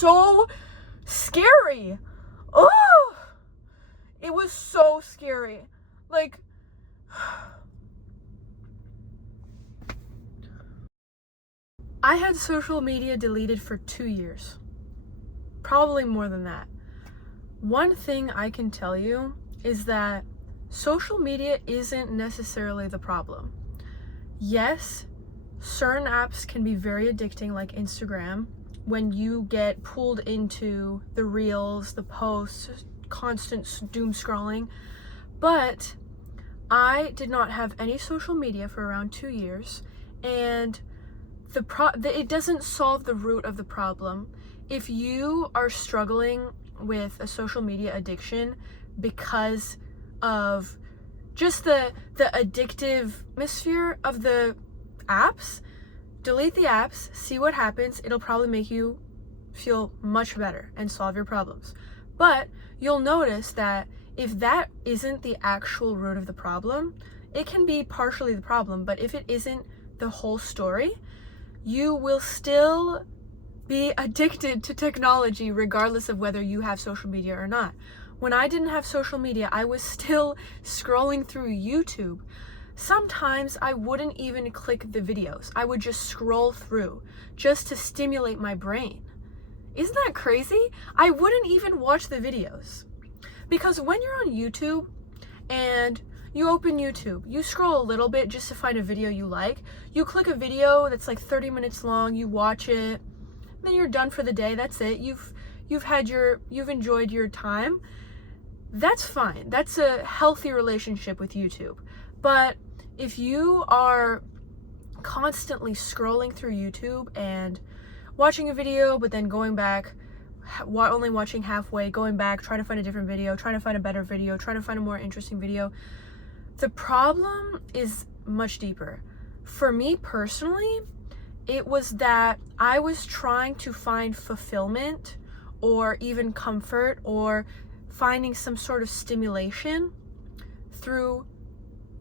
so scary. Oh, it was so scary. Like, I had social media deleted for 2 years. Probably more than that. One thing I can tell you is that social media isn't necessarily the problem. Yes, certain apps can be very addicting, like Instagram, when you get pulled into the reels, the posts, constant doom scrolling. But I did not have any social media for around 2 years, and it doesn't solve the root of the problem. If you are struggling with a social media addiction because of just the addictive atmosphere of the apps, delete the apps, see what happens. It'll probably make you feel much better and solve your problems. But you'll notice that if that isn't the actual root of the problem, it can be partially the problem, but if it isn't the whole story, you will still be addicted to technology regardless of whether you have social media or not. When I didn't have social media, I was still scrolling through YouTube. Sometimes I wouldn't even click the videos. I would just scroll through just to stimulate my brain. Isn't that crazy? I wouldn't even watch the videos. Because when you're on YouTube and you open YouTube, you scroll a little bit just to find a video you like. You click a video that's like 30 minutes long, you watch it, then you're done for the day. That's it. You've enjoyed your time. That's fine. That's a healthy relationship with YouTube. But if you are constantly scrolling through YouTube and watching a video, but then going back, only watching halfway, going back, trying to find a different video, trying to find a better video, trying to find a more interesting video, the problem is much deeper. For me personally, it was that I was trying to find fulfillment or even comfort or finding some sort of stimulation through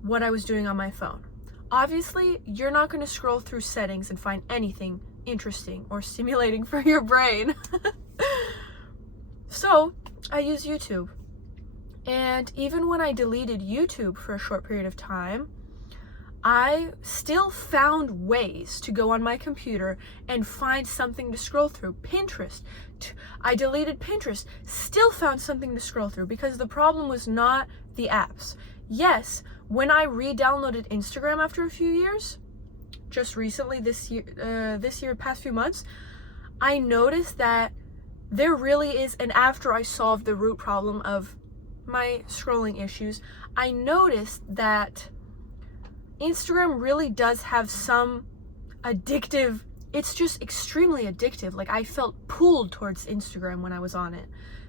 what I was doing on my phone. Obviously, you're not going to scroll through settings and find anything interesting or stimulating for your brain. So, I use YouTube. And even when I deleted YouTube for a short period of time, I still found ways to go on my computer and find something to scroll through. Pinterest. I deleted Pinterest, still found something to scroll through because the problem was not the apps. Yes, when I re-downloaded Instagram after a few years, just recently this year, past few months, I noticed that there really is, and after I solved the root problem of my scrolling issues, I noticed that Instagram really does have some addictive, it's just extremely addictive. Like, I felt pulled towards Instagram when I was on it,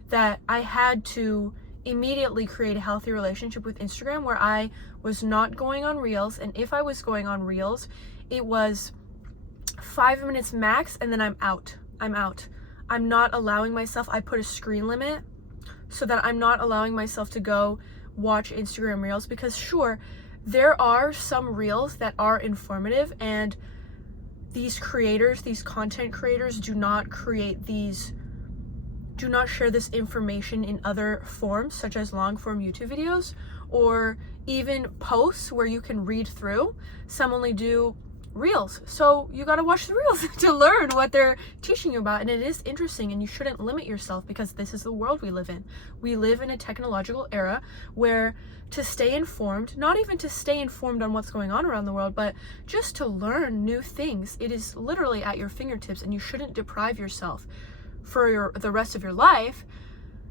that I had to immediately create a healthy relationship with Instagram where I was not going on Reels, and if I was going on Reels, it was 5 minutes max, and then I'm out. I'm not allowing myself, I put a screen limit so that I'm not allowing myself to go watch Instagram Reels, because sure, there are some Reels that are informative, and these content creators do not share this information in other forms, such as long form YouTube videos or even posts where you can read through. Some only do Reels. So you got to watch the Reels to learn what they're teaching you about. And it is interesting, and you shouldn't limit yourself because this is the world we live in. We live in a technological era where to stay informed, not even to stay informed on what's going on around the world, but just to learn new things, it is literally at your fingertips, and you shouldn't deprive yourself for the rest of your life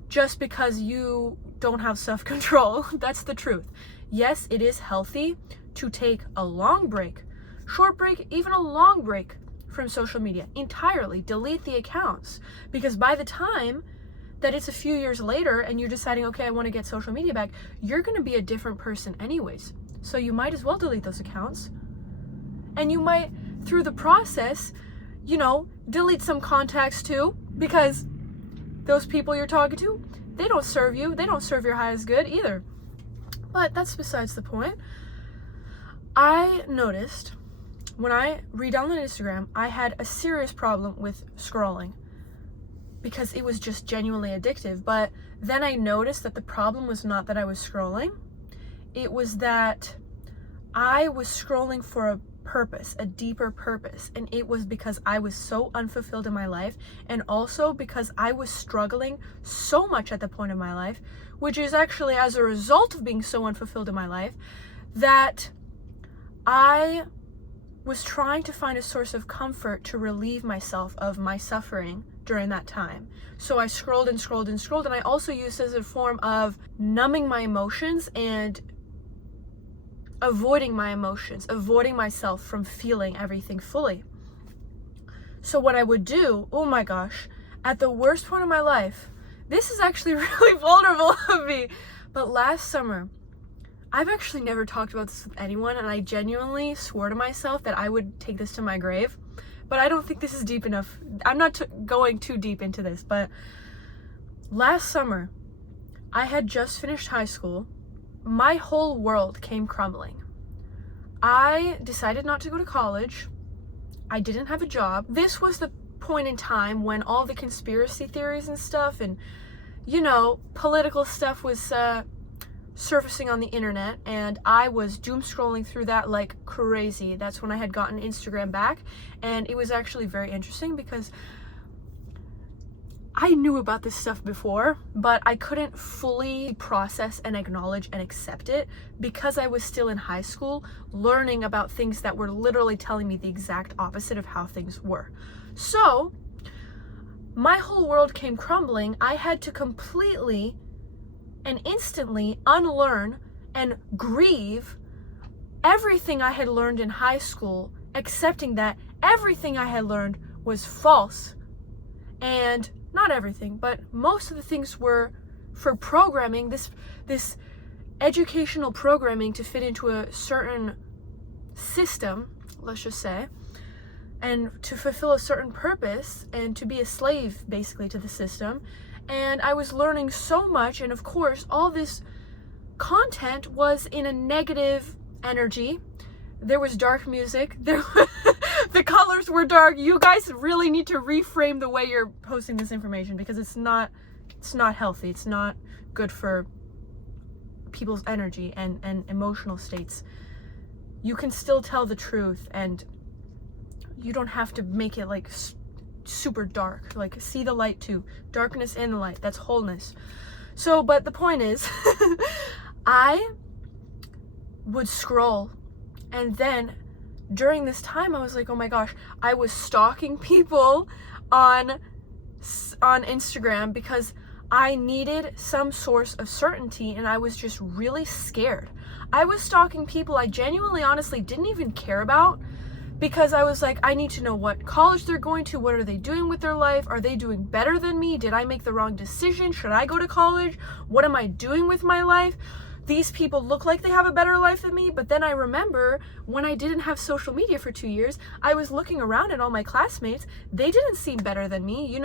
just because you don't have self-control. That's the truth. Yes, it is healthy to take a long break, short break, even a long break from social media entirely. Delete the accounts, because by the time that it's a few years later and you're deciding, okay, I want to get social media back, you're going to be a different person anyways. So you might as well delete those accounts. And you might, through the process, delete some contacts too, because those people you're talking to, they don't serve you. They don't serve your highest good either. But that's besides the point. I noticed when I re-downloaded Instagram, I had a serious problem with scrolling. because it was just genuinely addictive. But then I noticed that the problem was not that I was scrolling. It was that I was scrolling for a purpose, a deeper purpose. And it was because I was so unfulfilled in my life, and also because I was struggling so much at the point of my life, which is actually as a result of being so unfulfilled in my life, that I was trying to find a source of comfort to relieve myself of my suffering during that time. So I scrolled and scrolled and scrolled, and I also used it as a form of numbing my emotions and avoiding my emotions, avoiding myself from feeling everything fully. So what I would do, oh my gosh, at the worst point of my life, this is actually really vulnerable of me, but last summer, I've actually never talked about this with anyone, and I genuinely swore to myself that I would take this to my grave, but I don't think this is deep enough. I'm not going too deep into this, but last summer, I had just finished high school. My whole world came crumbling. I decided not to go to college. I didn't have a job. This was the point in time when all the conspiracy theories and stuff and, political stuff was surfacing on the internet, and I was doom scrolling through that like crazy. That's when I had gotten Instagram back, and it was actually very interesting because I knew about this stuff before, but I couldn't fully process and acknowledge and accept it because I was still in high school learning about things that were literally telling me the exact opposite of how things were. So my whole world came crumbling. I had to completely and instantly unlearn and grieve everything I had learned in high school, accepting that everything I had learned was false. And not everything, but most of the things were for programming, this educational programming to fit into a certain system, let's just say, and to fulfill a certain purpose and to be a slave basically to the system. And I was learning so much, and of course all this content was in a negative energy. There was dark music, the colors were dark. You guys really need to reframe the way you're posting this information, because it's not healthy. It's not good for people's energy and emotional states. You can still tell the truth, and you don't have to make it like super dark. Like, see the light too. Darkness in the light. That's wholeness. So, but the point is, I would scroll, and then during this time I was like, oh my gosh, I was stalking people on Instagram because I needed some source of certainty, and I was just really scared. I was stalking people I genuinely, honestly didn't even care about, because I was like, I need to know what college they're going to, what are they doing with their life, are they doing better than me, did I make the wrong decision, should I go to college, what am I doing with my life? These people look like they have a better life than me. But then I remember when I didn't have social media for 2 years, I was looking around at all my classmates. They didn't seem better than me.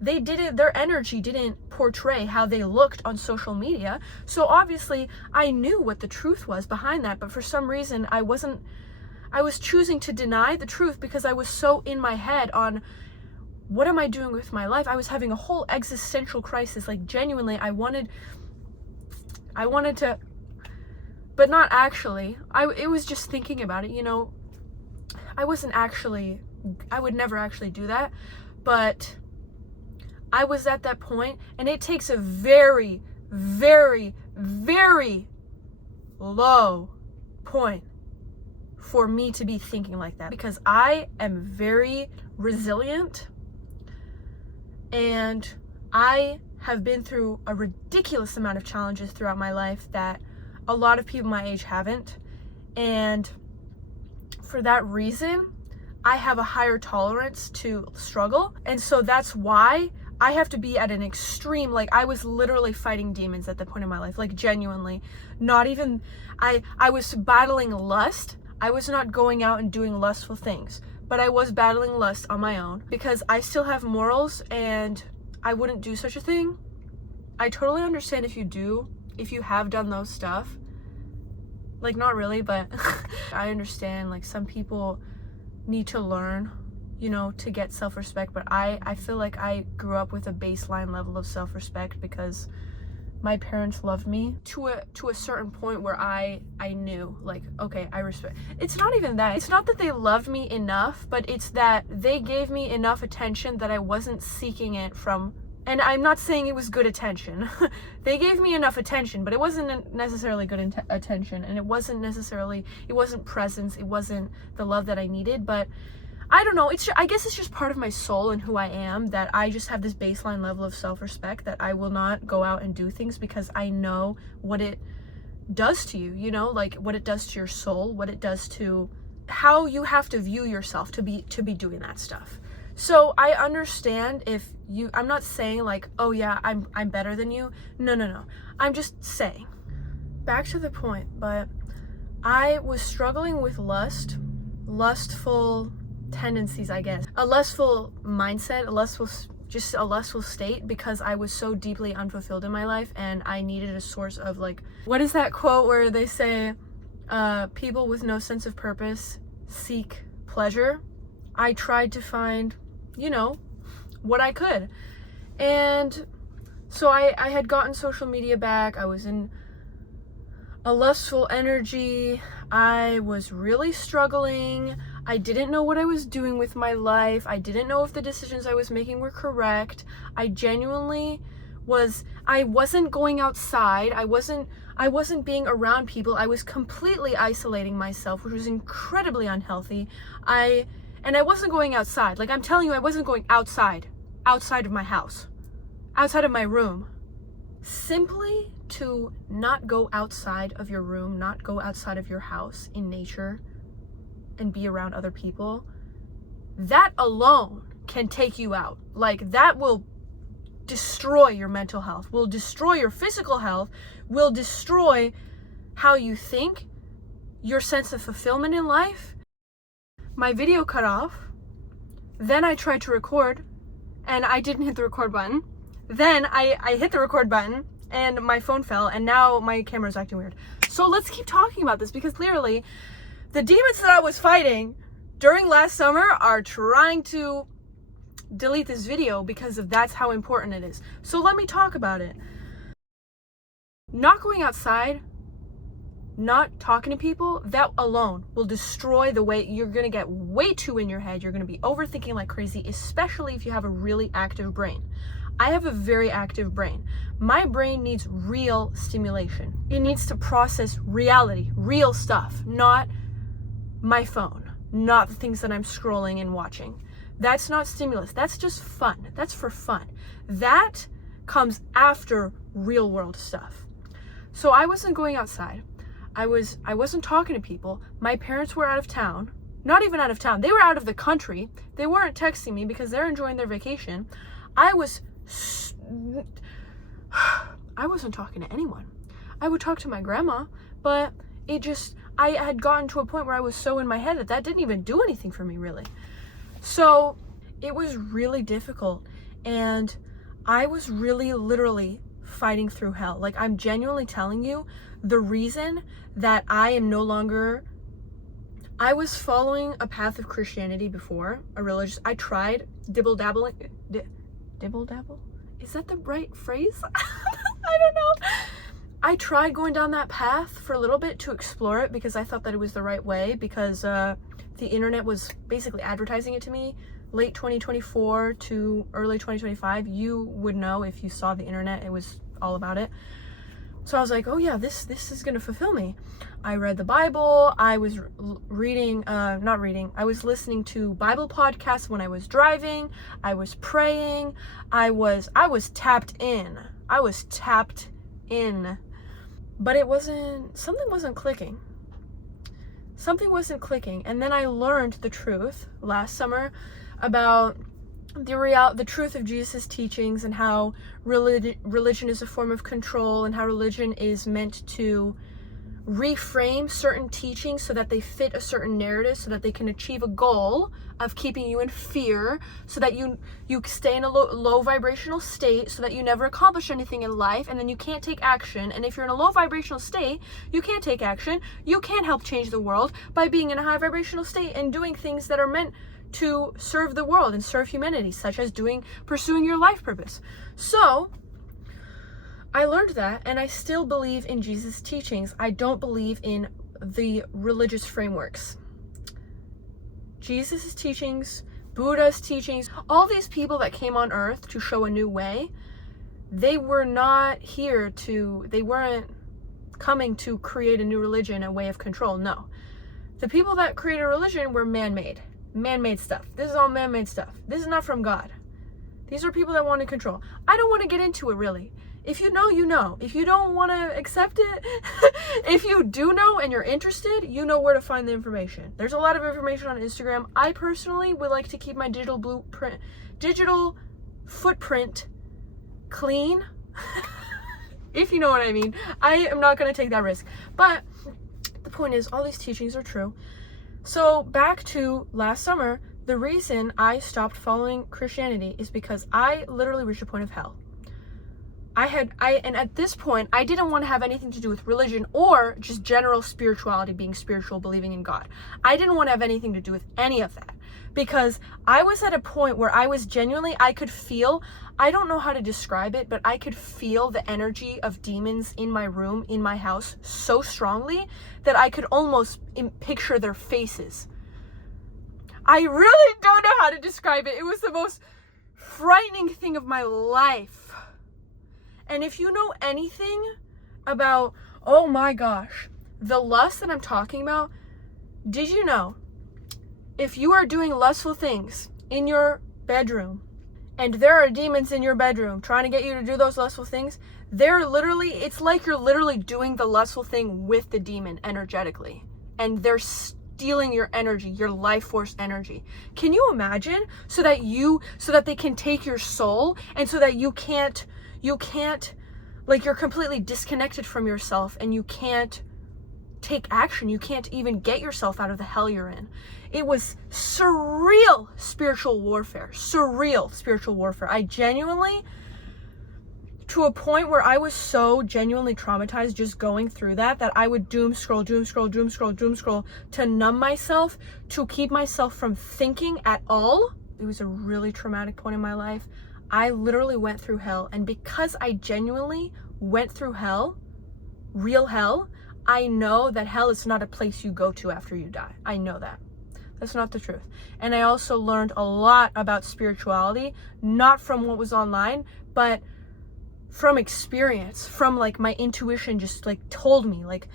Their energy didn't portray how they looked on social media. So obviously I knew what the truth was behind that, but for some reason I was choosing to deny the truth because I was so in my head on what am I doing with my life. I was having a whole existential crisis. Like, genuinely, I wanted to, but not actually. It was just thinking about it, I would never actually do that, but I was at that point, and it takes a very, very, very low point for me to be thinking like that, because I am very resilient, and I have been through a ridiculous amount of challenges throughout my life that a lot of people my age haven't. And for that reason, I have a higher tolerance to struggle. And so that's why I have to be at an extreme. Like, I was literally fighting demons at the point in my life, like, genuinely. Not even, I was battling lust. I was not going out and doing lustful things, but I was battling lust on my own because I still have morals, and I wouldn't do such a thing. I totally understand if you have done those stuff. Like, not really, but I understand, like, some people need to learn to get self-respect, but I feel like I grew up with a baseline level of self-respect because my parents loved me to a certain point where I knew, like, okay, I respect. It's not even that. It's not that they loved me enough, but it's that they gave me enough attention that I wasn't seeking it from. And I'm not saying it was good attention. They gave me enough attention, but it wasn't necessarily good attention, and it wasn't presence, it wasn't the love that I needed. But I don't know, I guess it's just part of my soul and who I am, that I just have this baseline level of self-respect that I will not go out and do things because I know what it does to you, like what it does to your soul, what it does to how you have to view yourself to be doing that stuff. So I understand if I'm not saying like, oh yeah, I'm better than you. No. I'm just saying. Back to the point, but I was struggling with lustful tendencies, I guess. A lustful mindset, a lustful state, because I was so deeply unfulfilled in my life and I needed a source of, like, what is that quote where they say, people with no sense of purpose seek pleasure? I tried to find, what I could. And so I had gotten social media back. I was in a lustful energy. I was really struggling. I didn't know what I was doing with my life. I didn't know if the decisions I was making were correct. I genuinely I wasn't going outside. I wasn't being around people. I was completely isolating myself, which was incredibly unhealthy. And I wasn't going outside. Like, I'm telling you, I wasn't going outside of my house, outside of my room. Simply to not go outside of your room, not go outside of your house in nature and be around other people, that alone can take you out. Like, that will destroy your mental health, will destroy your physical health, will destroy how you think, your sense of fulfillment in life. My video cut off. Then I tried to record and I didn't hit the record button. Then I hit the record button and my phone fell, and now my camera's acting weird. So let's keep talking about this, because clearly the demons that I was fighting during last summer are trying to delete this video because that's how important it is. So let me talk about it. Not going outside, not talking to people, that alone will destroy the way you're going to get way too in your head. You're going to be overthinking like crazy, especially if you have a really active brain. I have a very active brain. My brain needs real stimulation. It needs to process reality, real stuff, not my phone, not the things that I'm scrolling and watching. That's not stimulus. That's just fun. That's for fun. That comes after real world stuff. So I wasn't going outside. I wasn't talking to people. My parents were out of town. Not even out of town. They were out of the country. They weren't texting me because they're enjoying their vacation. I wasn't talking to anyone. I would talk to my grandma, but I had gotten to a point where I was so in my head that didn't even do anything for me, really. So it was really difficult, and I was really literally fighting through hell. Like, I'm genuinely telling you, the reason that I was following a path of Christianity before, I tried dibble-dabbling. Dibble-dabble? Is that the right phrase? I don't know. I tried going down that path for a little bit to explore it because I thought that it was the right way, because the internet was basically advertising it to me. Late 2024 to early 2025, you would know if you saw the internet, it was all about it. So I was like, oh yeah, this is gonna fulfill me. I read the Bible. I was I was listening to Bible podcasts when I was driving. I was praying. I was tapped in. But something wasn't clicking. And then I learned the truth last summer about the truth of Jesus' teachings, and how religion is a form of control, and how religion is meant to reframe certain teachings so that they fit a certain narrative, so that they can achieve a goal of keeping you in fear, so that you stay in a low vibrational state, so that you never accomplish anything in life, and then you can't take action. And if you're in a low vibrational state, you can't take action. You can't help change the world by being in a high vibrational state and doing things that are meant to serve the world and serve humanity, such as pursuing your life purpose. So I learned that, and I still believe in Jesus' teachings. I don't believe in the religious frameworks. Jesus' teachings, Buddha's teachings, all these people that came on earth to show a new way, they weren't coming to create a new religion, a way of control. No. The people that created religion were man-made stuff. This is all man-made stuff. This is not from God. These are people that want to control. I don't want to get into it, really. If you know, you know. If you don't want to accept it, if you do know and you're interested, you know where to find the information. There's a lot of information on Instagram. I personally would like to keep my digital footprint clean. If you know what I mean. I am not going to take that risk. But the point is, all these teachings are true. So back to last summer, the reason I stopped following Christianity is because I literally reached a point of hell. And at this point, I didn't want to have anything to do with religion or just general spirituality, being spiritual, believing in God. I didn't want to have anything to do with any of that because I was at a point where I could feel, I don't know how to describe it, but I could feel the energy of demons in my room, in my house, so strongly that I could almost picture their faces. I really don't know how to describe it. It was the most frightening thing of my life. And if you know anything about, oh my gosh, the lust that I'm talking about, did you know if you are doing lustful things in your bedroom and there are demons in your bedroom trying to get you to do those lustful things, it's like you're literally doing the lustful thing with the demon energetically. And they're stealing your energy, your life force energy. Can you imagine? So that they can take your soul and so that you can't, like, you're completely disconnected from yourself and you can't take action. You can't even get yourself out of the hell you're in. It was surreal spiritual warfare. I genuinely, to a point where I was so genuinely traumatized just going through that I would doom scroll to numb myself, to keep myself from thinking at all. It was a really traumatic point in my life. I literally went through hell, and because I genuinely went through hell, real hell, I know that hell is not a place you go to after you die. I know that. That's not the truth. And I also learned a lot about spirituality, not from what was online, but from experience, from like my intuition just like told me, like,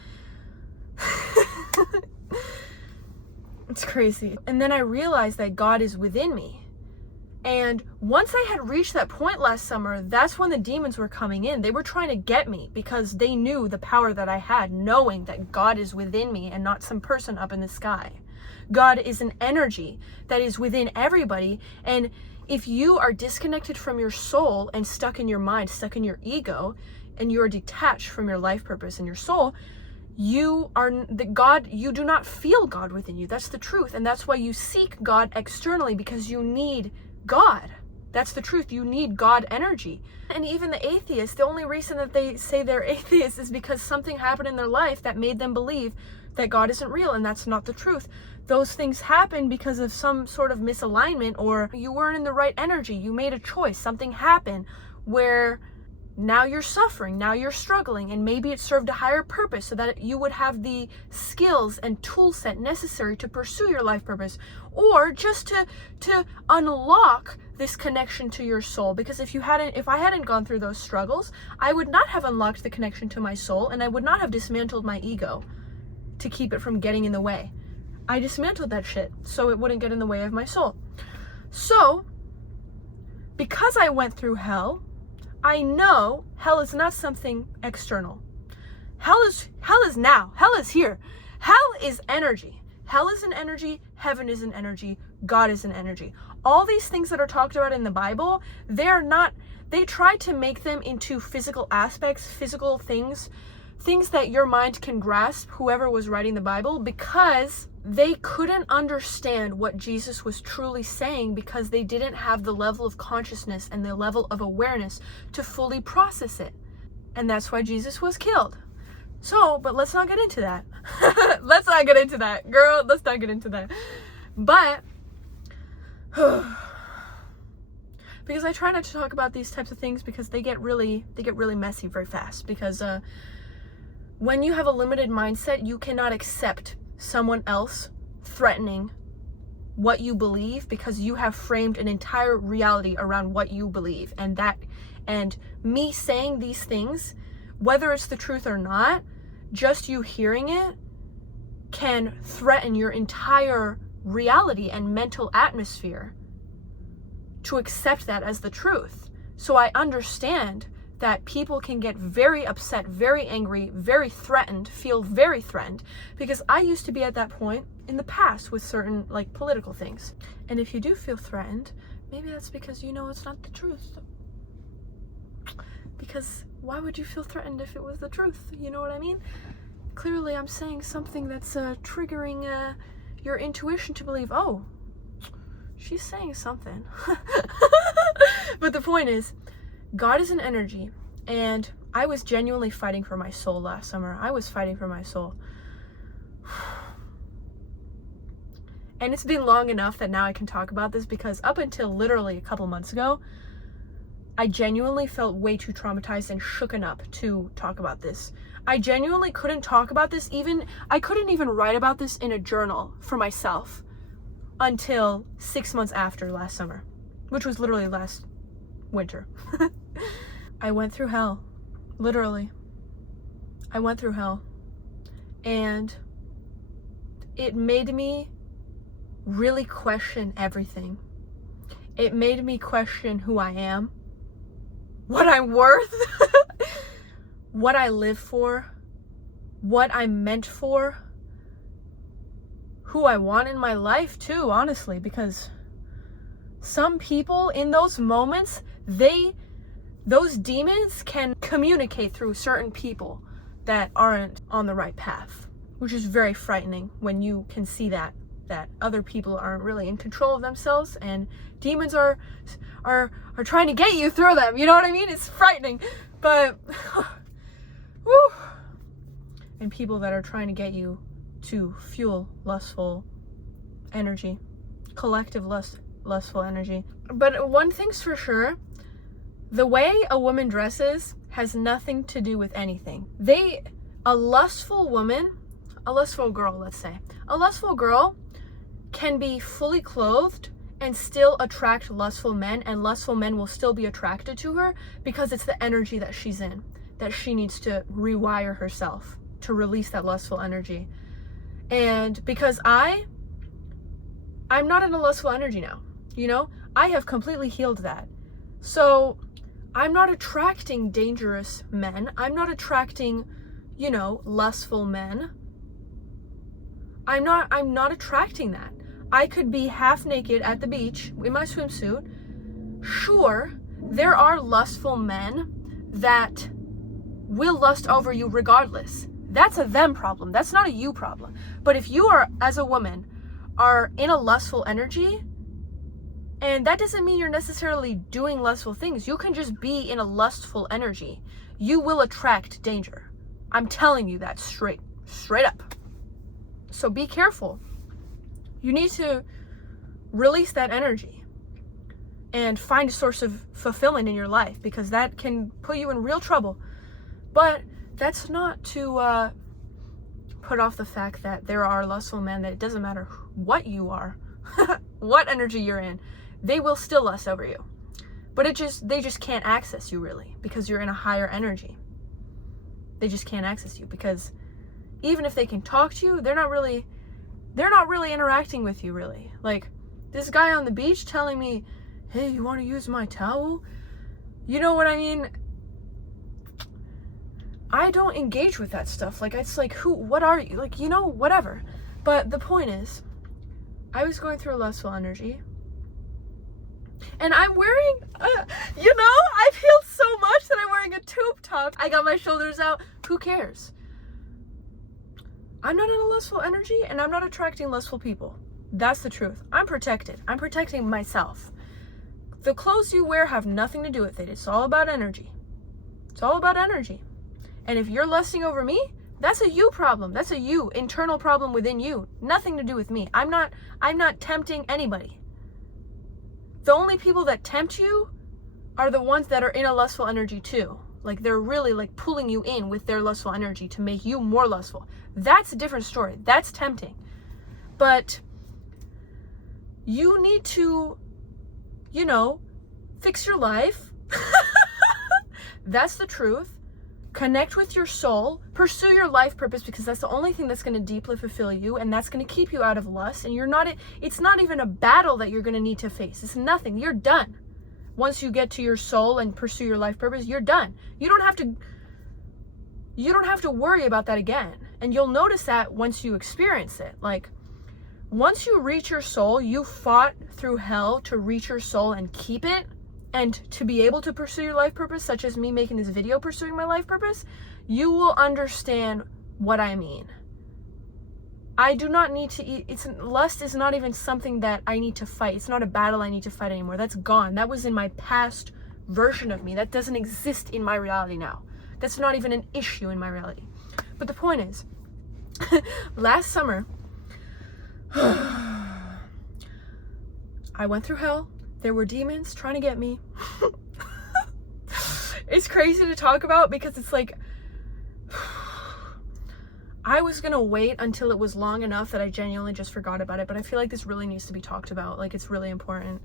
it's crazy. And then I realized that God is within me. And once I had reached that point last summer, that's when the demons were coming in. They were trying to get me because they knew the power that I had, knowing that God is within me and not some person up in the sky. God is an energy that is within everybody. And if you are disconnected from your soul and stuck in your mind, stuck in your ego, and you are detached from your life purpose and your soul, you do not feel God within you. That's the truth. And that's why you seek God externally, because you need God. That's the truth. You need God energy. And even the atheists, the only reason that they say they're atheists is because something happened in their life that made them believe that God isn't real, and that's not the truth. Those things happen because of some sort of misalignment, or you weren't in the right energy. You made a choice. Something happened where now you're suffering, now you're struggling, and maybe it served a higher purpose so that you would have the skills and tool set necessary to pursue your life purpose, or just to unlock this connection to your soul. Because if I hadn't gone through those struggles, I would not have unlocked the connection to my soul, and I would not have dismantled my ego to keep it from getting in the way. I dismantled that shit so it wouldn't get in the way of my soul. So, because I went through hell, I know hell is not something external. Hell is now. Hell is here. Hell is energy. Hell is an energy. Heaven is an energy. God is an energy. All these things that are talked about in the Bible, they try to make them into physical aspects, physical things that your mind can grasp, whoever was writing the Bible, because they couldn't understand what Jesus was truly saying, because they didn't have the level of consciousness and the level of awareness to fully process it. And that's why Jesus was killed. So, but let's not get into that. Let's not get into that. Girl, let's not get into that. But Because I try not to talk about these types of things because they get really messy very fast. Because when you have a limited mindset, you cannot accept someone else threatening what you believe, because you have framed an entire reality around what you believe. And me saying these things, whether it's the truth or not, just you hearing it can threaten your entire reality and mental atmosphere to accept that as the truth. So I understand that people can get very upset, very angry, very threatened, feel very threatened, because I used to be at that point in the past with certain like political things. And if you do feel threatened, maybe that's because you know it's not the truth. Because why would you feel threatened if it was the truth? You know what I mean? Clearly I'm saying something that's triggering your intuition to believe, oh, she's saying something. But the point is, God is an energy, and I was genuinely fighting for my soul last summer. I was fighting for my soul. And it's been long enough that now I can talk about this, because up until literally a couple months ago, I genuinely felt way too traumatized and shooken up to talk about this. I genuinely couldn't talk about this. I couldn't even write about this in a journal for myself until 6 months after last summer, which was literally last winter. I went through hell. Literally. I went through hell. And it made me really question everything. It made me question who I am, what I'm worth, what I live for, what I'm meant for, who I want in my life too, honestly, because some people in those moments, those demons can communicate through certain people that aren't on the right path, which is very frightening when you can see that other people aren't really in control of themselves and demons are trying to get you through them. You know what I mean? It's frightening. But whew. And people that are trying to get you to fuel lustful energy, collective lustful energy. But one thing's for sure, the way a woman dresses has nothing to do with anything. A lustful girl can be fully clothed and still attract lustful men, and lustful men will still be attracted to her because it's the energy that she's in, that she needs to rewire herself to release that lustful energy. And because I'm not in a lustful energy now, you know, I have completely healed that. So I'm not attracting dangerous men. I'm not attracting, you know, lustful men. I'm not attracting that. I could be half naked at the beach in my swimsuit. Sure, there are lustful men that will lust over you regardless. That's a them problem. That's not a you problem. But if you are, as a woman, are in a lustful energy, and that doesn't mean you're necessarily doing lustful things. You can just be in a lustful energy. You will attract danger. I'm telling you that straight up. So be careful. You need to release that energy and find a source of fulfillment in your life, because that can put you in real trouble. But that's not to put off the fact that there are lustful men that it doesn't matter what you are, what energy you're in, they will still lust over you. But they just can't access you really, because you're in a higher energy. They just can't access you, because even if they can talk to you, they're not really interacting with you really. Like this guy on the beach telling me, hey, you want to use my towel? You know what I mean? I don't engage with that stuff. Like, it's like, what are you? Like, you know, whatever. But the point is, I was going through a lustful energy. And I'm wearing, you know, I've healed so much that I'm wearing a tube top. I got my shoulders out. Who cares? I'm not in a lustful energy, and I'm not attracting lustful people. That's the truth. I'm protected. I'm protecting myself. The clothes you wear have nothing to do with it. It's all about energy. It's all about energy. And if you're lusting over me, that's a you problem. That's a you, internal problem within you. Nothing to do with me. I'm not tempting anybody. The only people that tempt you are the ones that are in a lustful energy too. Like they're really like pulling you in with their lustful energy to make you more lustful. That's a different story. That's tempting. But you need to, fix your life. That's the truth. Connect with your soul, pursue your life purpose, because that's the only thing that's going to deeply fulfill you, and that's going to keep you out of lust. And it's not even a battle that you're going to need to face. It's nothing. You're done. Once you get to your soul and pursue your life purpose, you're done. You don't have to worry about that again. And you'll notice that once you experience it. Like, once you reach your soul, you fought through hell to reach your soul and keep it, and to be able to pursue your life purpose, such as me making this video pursuing my life purpose, you will understand what I mean. I do not need to eat. Lust is not even something that I need to fight. It's not a battle I need to fight anymore. That's gone. That was in my past version of me. That doesn't exist in my reality now. That's not even an issue in my reality. But the point is, last summer, I went through hell. There were demons trying to get me. It's crazy to talk about because it's like, I was gonna wait until it was long enough that I genuinely just forgot about it, but I feel like this really needs to be talked about. Like, it's really important.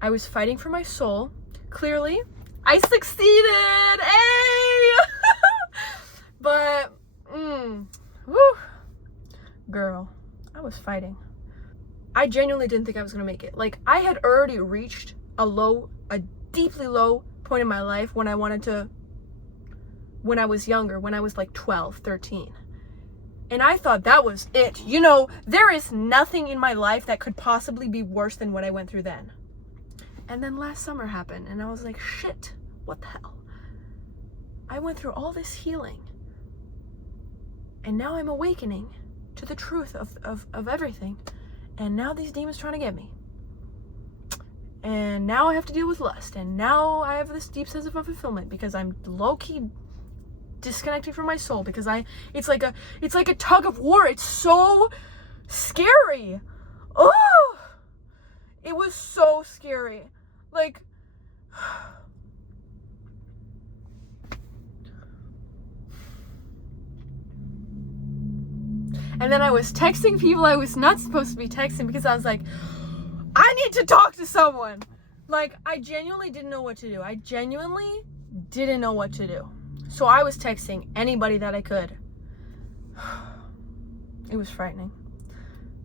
I was fighting for my soul. Clearly, I succeeded! Hey! But, woo! Girl, I was fighting. I genuinely didn't think I was gonna make it. Like, I had already reached a deeply low point in my life when I was younger, when I was like 12, 13. And I thought that was it. There is nothing in my life that could possibly be worse than what I went through then. And then last summer happened, and I was like, shit, what the hell? I went through all this healing. And now I'm awakening to the truth of everything. And now these demons trying to get me. And now I have to deal with lust. And now I have this deep sense of unfulfillment because I'm low-key disconnected from my soul, because it's like a tug of war. It's so scary. Oh, it was so scary. Like, and then I was texting people I was not supposed to be texting because I was like, I need to talk to someone. Like, I genuinely didn't know what to do. So I was texting anybody that I could. It was frightening.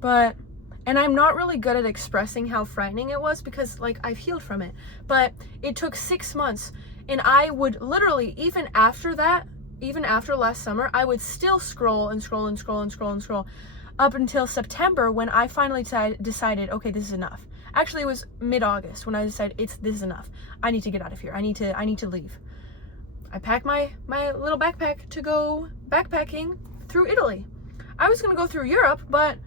And I'm not really good at expressing how frightening it was because, like, I've healed from it. But it took 6 months. And I would literally, even after last summer, I would still scroll up until September, when I finally decided, okay, this is enough. Actually, it was mid-August when I decided this is enough. I need to get out of here. I need to leave. I packed my little backpack to go backpacking through Italy. I was going to go through Europe, but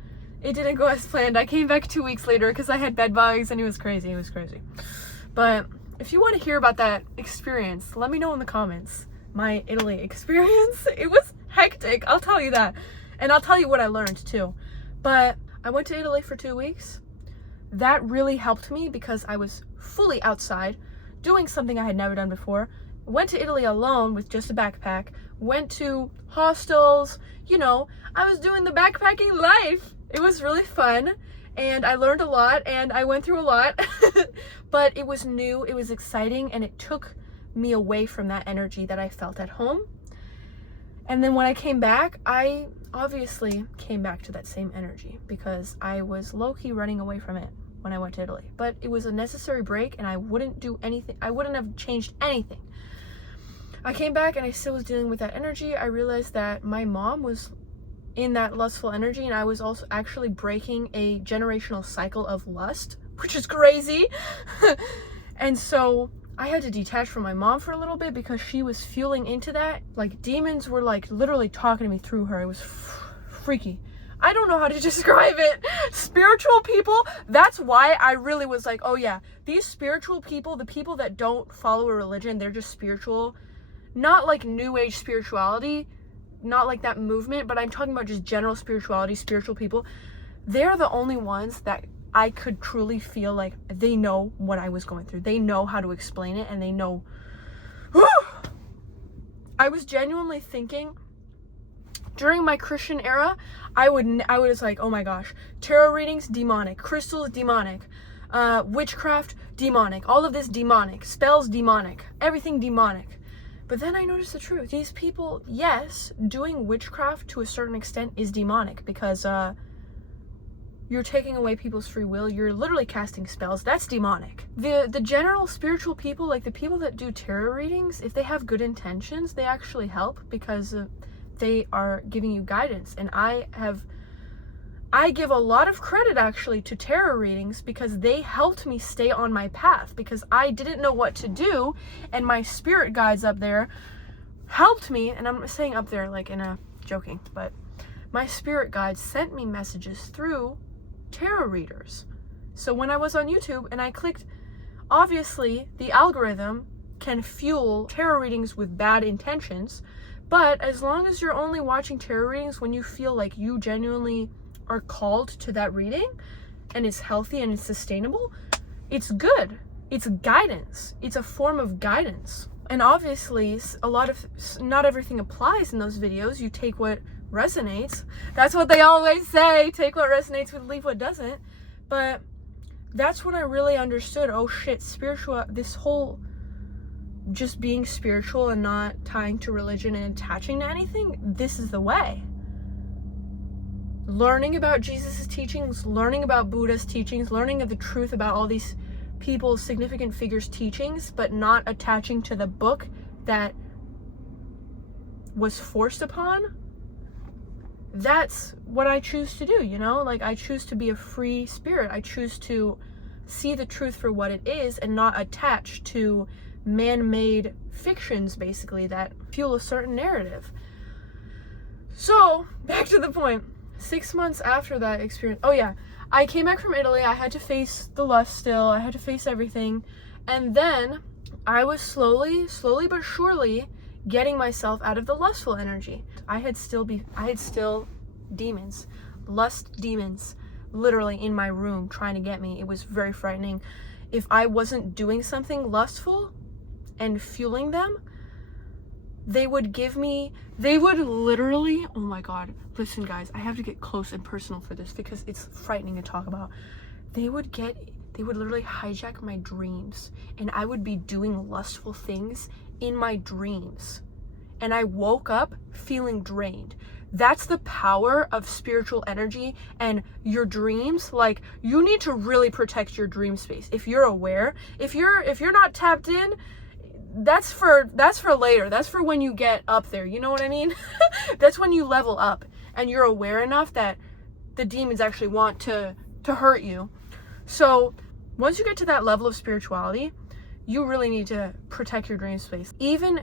it didn't go as planned. I came back 2 weeks later because I had bed bugs, and it was crazy. But if you want to hear about that experience, let me know in the comments. My Italy experience, it was hectic, I'll tell you that. And I'll tell you what I learned too. But I went to Italy for 2 weeks. That really helped me because I was fully outside, doing something I had never done before. Went to Italy alone with just a backpack. Went to hostels. I was doing the backpacking life. It was really fun. And I learned a lot, and I went through a lot. But it was new, it was exciting, and it took me away from that energy that I felt at home. And then when I came back, I obviously came back to that same energy because I was low-key running away from it when I went to Italy. But it was a necessary break, and I wouldn't do anything. I wouldn't have changed anything. I came back and I still was dealing with that energy. I realized that my mom was in that lustful energy, and I was also actually breaking a generational cycle of lust, which is crazy. And so I had to detach from my mom for a little bit because she was fueling into that. Like, demons were like literally talking to me through her. It was freaky. I don't know how to describe it. Spiritual people, that's why I really was like, oh yeah, these spiritual people, the people that don't follow a religion, they're just spiritual. Not like new age spirituality, not like that movement, but I'm talking about just general spirituality, spiritual people. They're the only ones that I could truly feel like they know what I was going through. They know how to explain it, and they know. I was genuinely thinking during my Christian era, I was like, oh my gosh, tarot readings, demonic, crystals, demonic, witchcraft, demonic, all of this demonic, spells, demonic, everything demonic. But then I noticed the truth. These people, yes, doing witchcraft to a certain extent is demonic, because you're taking away people's free will. You're literally casting spells. That's demonic. The general spiritual people, like the people that do tarot readings, if they have good intentions, they actually help, because they are giving you guidance. And I give a lot of credit actually to tarot readings, because they helped me stay on my path, because I didn't know what to do, and my spirit guides up there helped me. And I'm saying up there like in a joking, but my spirit guides sent me messages through tarot readers. So when I was on YouTube and I clicked, obviously the algorithm can fuel tarot readings with bad intentions, but as long as you're only watching tarot readings when you feel like you genuinely are called to that reading and it's healthy and it's sustainable, it's good. It's guidance. It's a form of guidance. And obviously not everything applies in those videos. You take what resonates. That's what they always say. Take what resonates with, leave what doesn't. But that's when I really understood, oh shit, this whole just being spiritual and not tying to religion and attaching to anything, this is the way. Learning about Jesus' teachings, learning about Buddha's teachings, learning of the truth about all these people's significant figures' teachings, but not attaching to the book that was forced upon. That's what I choose to do, you know? Like, I choose to be a free spirit. I choose to see the truth for what it is and not attach to man-made fictions, basically, that fuel a certain narrative. So, back to the point. 6 months after that experience, oh yeah, I came back from Italy. I had to face the lust still. I had to face everything. And then I was slowly but surely getting myself out of the lustful energy. I had still demons, lust demons, literally in my room trying to get me. It was very frightening. If I wasn't doing something lustful and fueling them, they would literally, oh my God, listen guys, I have to get close and personal for this because it's frightening to talk about. They would literally hijack my dreams, and I would be doing lustful things in my dreams, and I woke up feeling drained. That's the power of spiritual energy and your dreams. Like, you need to really protect your dream space. If you're aware, if you're not tapped in, that's for later. That's for when you get up there. You know what I mean? That's when you level up and you're aware enough that the demons actually want to hurt you. So once you get to that level of spirituality, you really need to protect your dream space. Even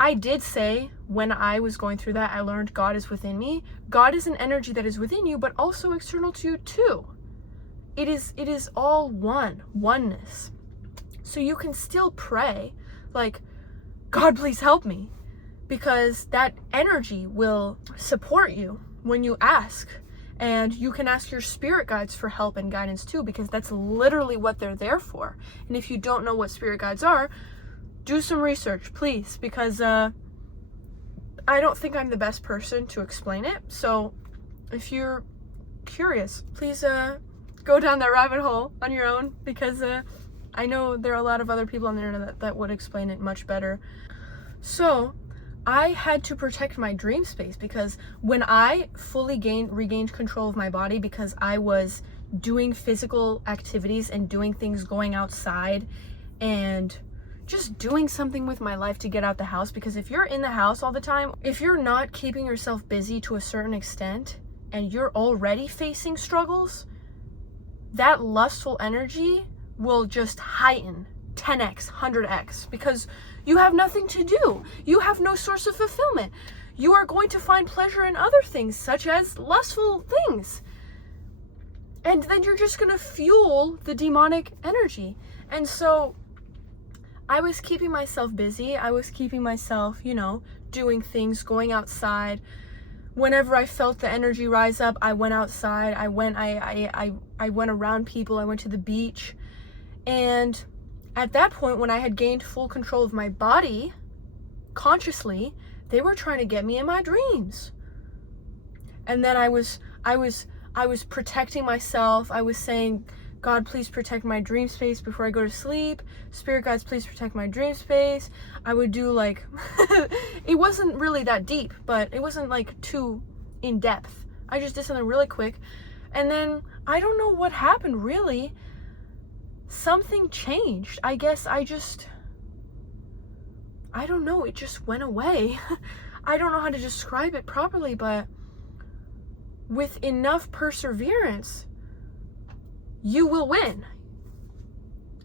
I did say when I was going through that, I learned God is within me. God is an energy that is within you, but also external to you too. It is all oneness. So you can still pray like, God, please help me, because that energy will support you when you ask. And you can ask your spirit guides for help and guidance too, because that's literally what they're there for. And if you don't know what spirit guides are, do some research, please, because I don't think I'm the best person to explain it. So if you're curious, please go down that rabbit hole on your own, because I know there are a lot of other people on the internet that would explain it much better. So I had to protect my dream space, because when I fully regained control of my body, because I was doing physical activities and doing things, going outside and just doing something with my life to get out the house. Because if you're in the house all the time, if you're not keeping yourself busy to a certain extent and you're already facing struggles, that lustful energy will just heighten 10x, 100x, because you have nothing to do. You have no source of fulfillment. You are going to find pleasure in other things, such as lustful things. And then you're just going to fuel the demonic energy. And so I was keeping myself busy. I was keeping myself, doing things, going outside. whenever I felt the energy rise up, I went outside. I went around people. I went to the beach. And at that point, when I had gained full control of my body consciously, they were trying to get me in my dreams. And then I was protecting myself. I was saying, God, please protect my dream space before I go to sleep. Spirit guides, please protect my dream space. I would do like, it wasn't really that deep, but it wasn't like too in depth. I just did something really quick. And then I don't know what happened really. Something changed. I guess I don't know. It just went away. I don't know how to describe it properly, but with enough perseverance, you will win.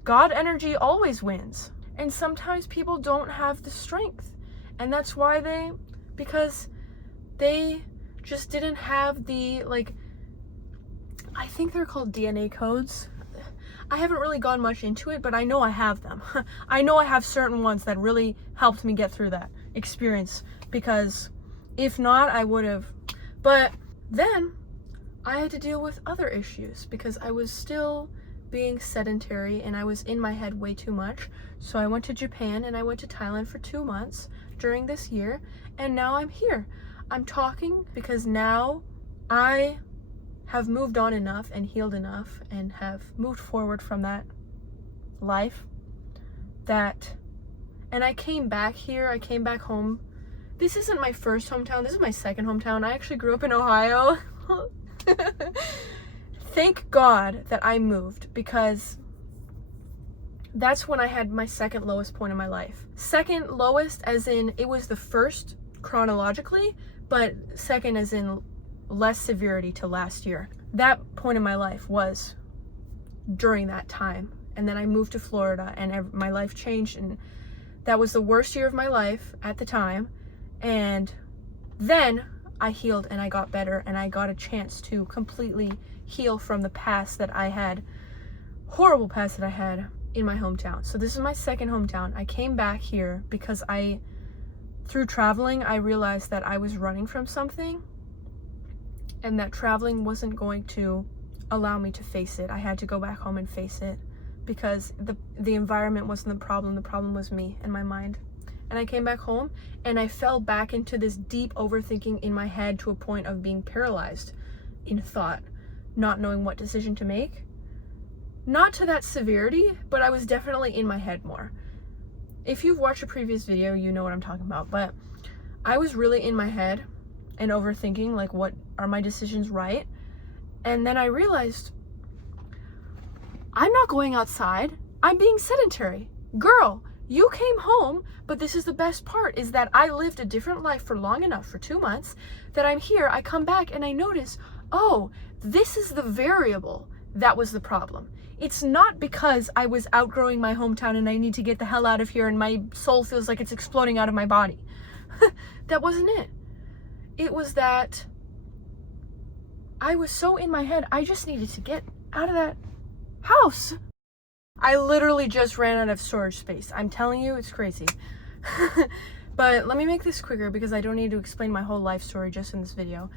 God energy always wins. And sometimes people don't have the strength. And that's why because they just didn't have the, like, I think they're called DNA codes. I haven't really gone much into it, but I know I have them. I know I have certain ones that really helped me get through that experience, because if not, I would have. But then I had to deal with other issues because I was still being sedentary and I was in my head way too much. So I went to Japan and I went to Thailand for 2 months during this year, and now I'm here. I'm talking because now I have moved on enough and healed enough and have moved forward from that life and I came back here. I came back home. This isn't my first hometown. This is my second hometown. I actually grew up in Ohio. Thank God that I moved, because that's when I had my second lowest point in my life. Second lowest as in it was the first chronologically, but second as in less severity to last year. That point in my life was during that time. And then I moved to Florida and my life changed, and that was the worst year of my life at the time. And then I healed and I got better and I got a chance to completely heal from the past that I had, horrible past that I had in my hometown. So this is my second hometown. I came back here because through traveling, I realized that I was running from something and that traveling wasn't going to allow me to face it. I had to go back home and face it because the environment wasn't the problem was me and my mind. And I came back home and I fell back into this deep overthinking in my head to a point of being paralyzed in thought, not knowing what decision to make. Not to that severity, but I was definitely in my head more. If you've watched a previous video, you know what I'm talking about, but I was really in my head and overthinking, like, what are my decisions right? And then I realized I'm not going outside. I'm being sedentary. Girl, you came home, but this is the best part, is that I lived a different life for long enough, for 2 months, that I'm here, I come back and I notice, oh, this is the variable that was the problem. It's not because I was outgrowing my hometown and I need to get the hell out of here and my soul feels like it's exploding out of my body. That wasn't it. It was that I was so in my head, I just needed to get out of that house. I literally just ran out of storage space. I'm telling you, it's crazy. But let me make this quicker because I don't need to explain my whole life story just in this video.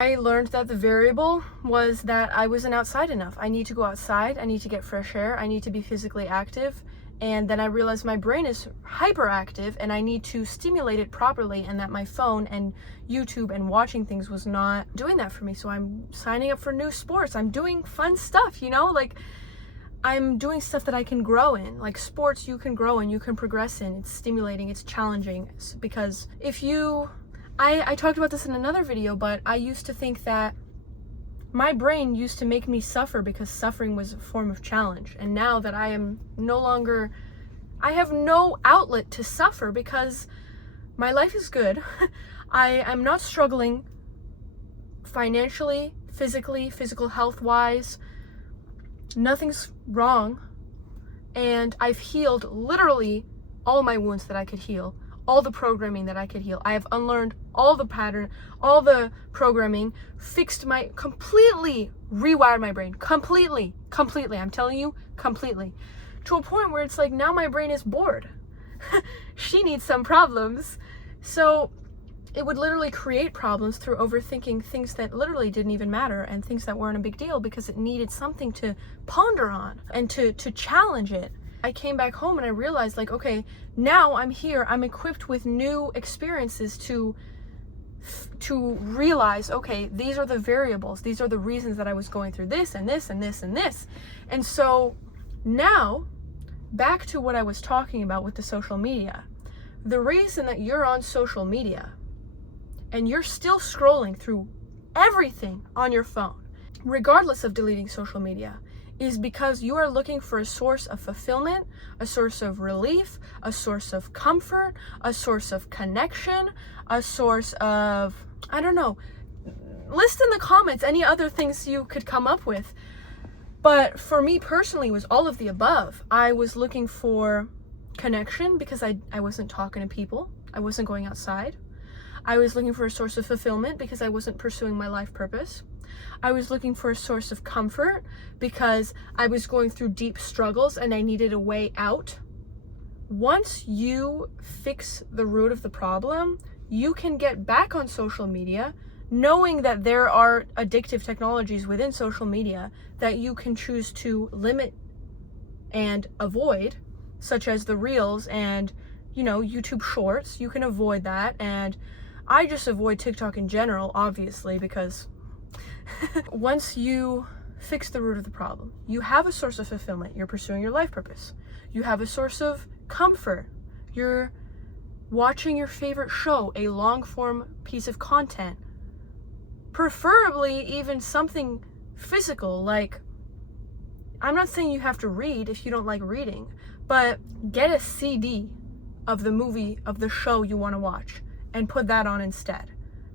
I learned that the variable was that I wasn't outside enough. I need to go outside, I need to get fresh air, I need to be physically active, and then I realized my brain is hyperactive and I need to stimulate it properly, and that my phone and YouTube and watching things was not doing that for me. So I'm signing up for new sports. I'm doing fun stuff, you know, like I'm doing stuff that I can grow in, like sports you can grow in, you can progress in. It's stimulating, it's challenging, because if you I talked about this in another video, but I used to think that my brain used to make me suffer because suffering was a form of challenge. And now that I am no longer, I have no outlet to suffer because my life is good. I am not struggling financially, physically, physical health wise. Nothing's wrong. And I've healed literally all my wounds that I could heal. All the programming that I could heal. I have unlearned all the pattern, all the programming, completely rewired my brain. Completely. I'm telling you, completely. To a point where it's like now my brain is bored. She needs some problems. So it would literally create problems through overthinking things that literally didn't even matter and things that weren't a big deal because it needed something to ponder on and to challenge it. I came back home and I realized, like, okay, now I'm here, I'm equipped with new experiences to realize, okay, these are the variables, these are the reasons that I was going through this and this and this and this. And so now, back to what I was talking about with the social media. The reason that you're on social media and you're still scrolling through everything on your phone, regardless of deleting social media, is because you are looking for a source of fulfillment, a source of relief, a source of comfort, a source of connection, a source of, I don't know, list in the comments any other things you could come up with. But for me personally, it was all of the above. I was looking for connection because I wasn't talking to people. I wasn't going outside. I was looking for a source of fulfillment because I wasn't pursuing my life purpose. I was looking for a source of comfort because I was going through deep struggles and I needed a way out. Once you fix the root of the problem, you can get back on social media knowing that there are addictive technologies within social media that you can choose to limit and avoid, such as the Reels and, YouTube Shorts. You can avoid that. And I just avoid TikTok in general, obviously, because once you fix the root of the problem, you have a source of fulfillment. You're pursuing your life purpose. You have a source of comfort. You're watching your favorite show, a long form piece of content, preferably even something physical. Like, I'm not saying you have to read if you don't like reading, but get a CD of the movie, of the show you want to watch, and put that on instead,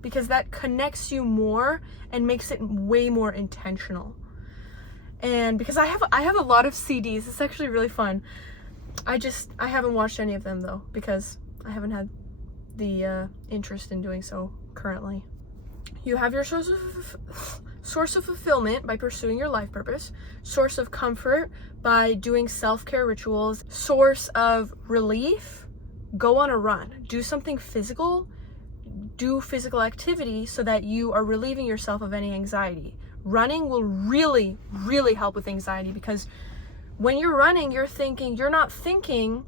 because that connects you more and makes it way more intentional. And because I have a lot of CDs, it's actually really fun. I haven't watched any of them though, because I haven't had the interest in doing so currently. You have your source of fulfillment by pursuing your life purpose, source of comfort by doing self-care rituals, source of relief, go on a run, do something physical, do physical activity so that you are relieving yourself of any anxiety. Running will really, really help with anxiety, because when you're running, you're not thinking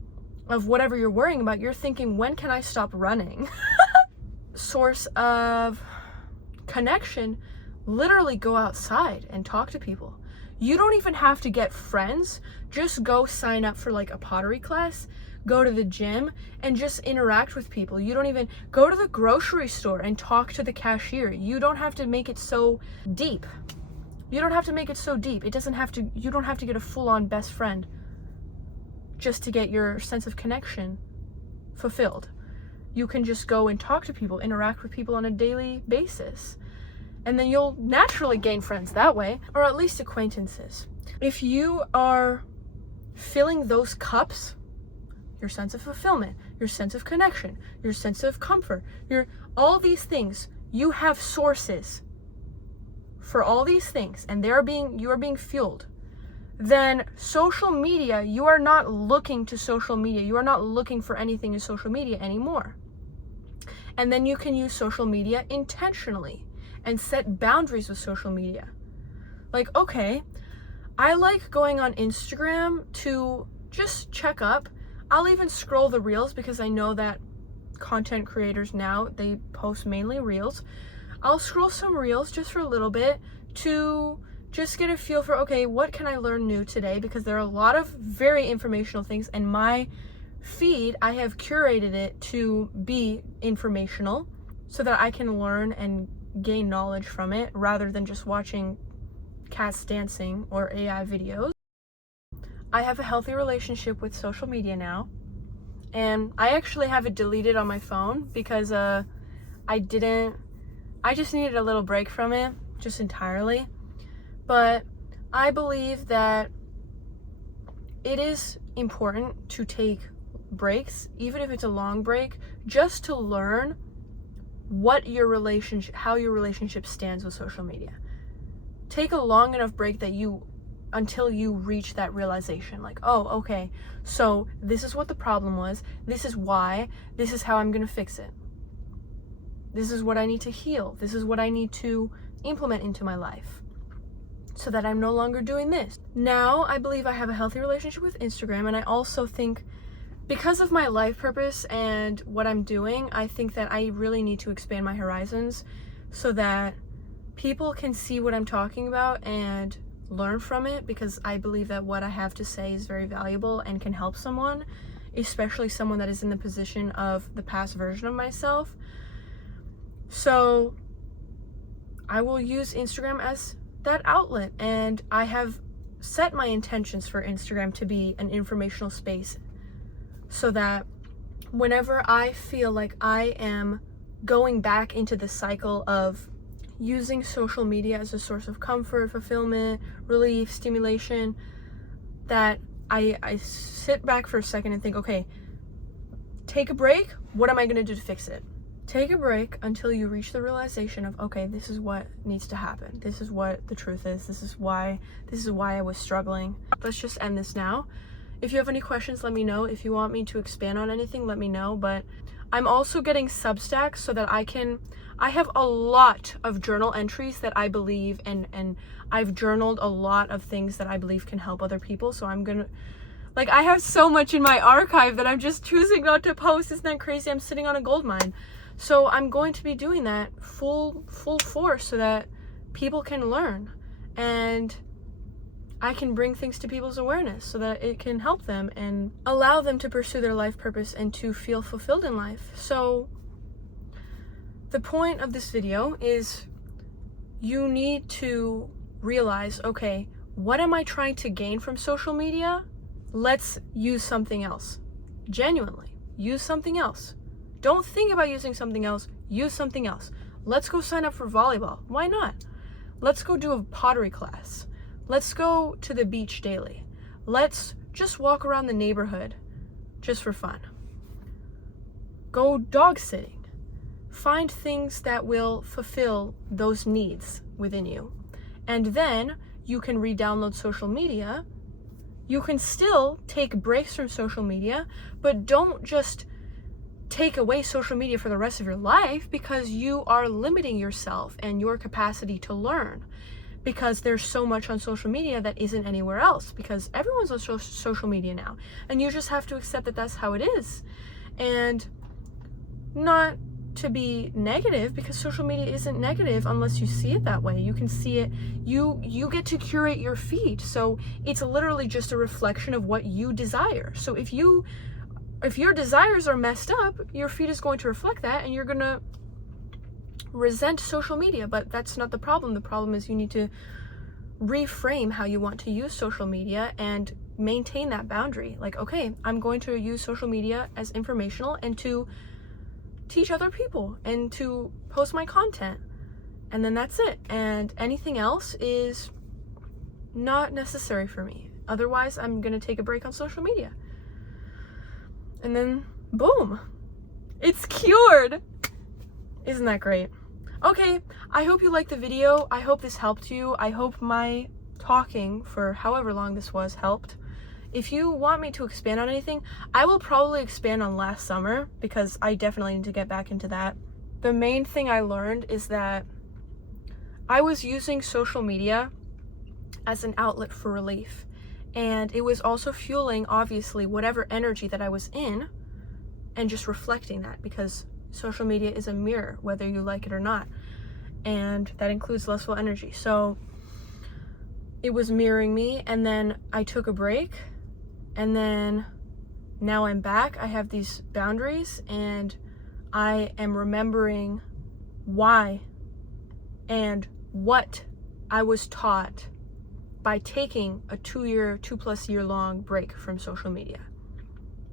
of whatever you're worrying about, you're thinking, when can I stop running? Source of connection, literally go outside and talk to people. You don't even have to get friends, just go sign up for like a pottery class, go to the gym and just interact with people. You don't even go to the grocery store and talk to the cashier. You don't have to make it so deep. You don't have to make it so deep. You don't have to get a full-on best friend just to get your sense of connection fulfilled. You can just go and talk to people, interact with people on a daily basis. And then you'll naturally gain friends that way, or at least acquaintances. If you are filling those cups, your sense of fulfillment, your sense of connection, your sense of comfort, all these things, you have sources for all these things, and you are being fueled. Then social media, you are not looking to social media. You are not looking for anything in social media anymore. And then you can use social media intentionally and set boundaries with social media. Like, okay, I like going on Instagram to just check up. I'll even scroll the Reels because I know that content creators now, they post mainly Reels. I'll scroll some Reels just for a little bit to just get a feel for, okay, what can I learn new today? Because there are a lot of very informational things, and my feed, I have curated it to be informational so that I can learn and gain knowledge from it rather than just watching cats dancing or AI videos. I have a healthy relationship with social media now, and I actually have it deleted on my phone because I just needed a little break from it, just entirely. But I believe that it is important to take breaks, even if it's a long break, just to learn how your relationship stands with social media. Take a long enough break until you reach that realization, like, oh, okay, so this is what the problem was, this is why, this is how I'm gonna fix it. This is what I need to heal. This is what I need to implement into my life so that I'm no longer doing this. Now, I believe I have a healthy relationship with Instagram, and I also think because of my life purpose and what I'm doing, I think that I really need to expand my horizons so that people can see what I'm talking about and learn from it, because I believe that what I have to say is very valuable and can help someone, especially someone that is in the position of the past version of myself. So I will use Instagram as that outlet, and I have set my intentions for Instagram to be an informational space so that whenever I feel like I am going back into the cycle of using social media as a source of comfort, fulfillment, relief, stimulation, that I sit back for a second and think, okay, take a break. What am I going to do to fix it? Take a break until you reach the realization of, okay, this is what needs to happen. This is what the truth is. This is why I was struggling. Let's just end this now. If you have any questions, let me know. If you want me to expand on anything, let me know. But I'm also getting Substack so that I have a lot of journal entries that I believe, and I've journaled a lot of things that I believe can help other people. So I'm gonna, like, I have so much in my archive that I'm just choosing not to post. Isn't that crazy? I'm sitting on a gold mine. So I'm going to be doing that full force so that people can learn and I can bring things to people's awareness so that it can help them and allow them to pursue their life purpose and to feel fulfilled in life. So the point of this video is you need to realize, okay, what am I trying to gain from social media? Let's use something else. Genuinely, use something else. Don't think about using something else. Use something else. Let's go sign up for volleyball. Why not? Let's go do a pottery class. Let's go to the beach daily. Let's just walk around the neighborhood just for fun. Go dog sitting. Find things that will fulfill those needs within you. And then you can re-download social media. You can still take breaks from social media, but don't just take away social media for the rest of your life, because you are limiting yourself and your capacity to learn, because there's so much on social media that isn't anywhere else, because everyone's on social media now, and you just have to accept that that's how it is. And not to be negative, because social media isn't negative unless you see it that way. You can see it, you get to curate your feed, so it's literally just a reflection of what you desire. So if your desires are messed up, your feed is going to reflect that, and you're going to resent social media. But that's not the problem. The problem is you need to reframe how you want to use social media and maintain that boundary. Like, okay, I'm going to use social media as informational and to teach other people and to post my content. And then that's it. And anything else is not necessary for me. Otherwise, I'm going to take a break on social media. And then, boom, it's cured. Isn't that great? Okay, I hope you liked the video. I hope this helped you. I hope my talking for however long this was helped. If you want me to expand on anything, I will probably expand on last summer, because I definitely need to get back into that. The main thing I learned is that I was using social media as an outlet for relief. And it was also fueling, obviously, whatever energy that I was in and just reflecting that, because social media is a mirror, whether you like it or not. And that includes lustful energy. So it was mirroring me, and then I took a break, and then now I'm back. I have these boundaries, and I am remembering why and what I was taught by taking a 2+ year long break from social media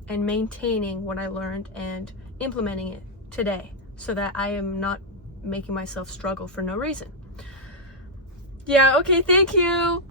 and maintaining what I learned and implementing it today so that I am not making myself struggle for no reason. Yeah, okay, thank you.